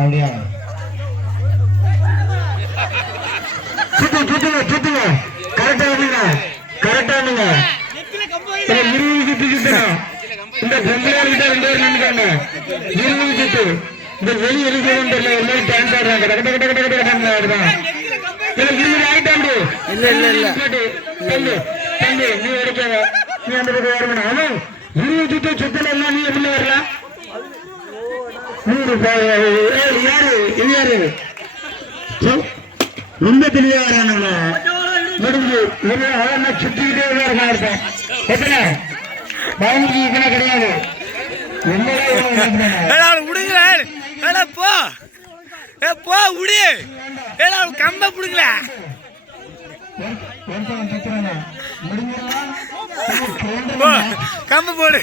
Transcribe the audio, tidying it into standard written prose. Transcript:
அப்படியா சுத்துங்க கரெக்டா இருந்தீங்க கரெக்டா இருந்தீங்க 20 சுத்து சுத்தணும் இந்த பொம்பளையாள் கிட்ட 2 பேர் நின்றுக்காங்க 20 சுத்து இந்த வெளி எலிசோன்னு தெரியல எல்லாரும் டான்ஸ் ஆடுறாங்க கட்ட கட்ட கட்ட கட்ட கட்ட ஆடுறான் இல்ல 20 ஆயிட்டாண்டு இல்ல தம்பி நீ எடுக்காத நீ அந்த பக்கம் வரணும் அவன் 20 சுத்து சுத்தல எல்லாம் நீ எப்படி வரலாம் 100 யாரு இது யாரு ரொம்ப தெளிவா வரானுங்க முடிஞ்சு சுத்திக்கிட்டே இருப்பேன் எத்தனை பயனுக்கு இதெல்லாம் கிடையாது கம்ப புடுங்கல கம்ப போடு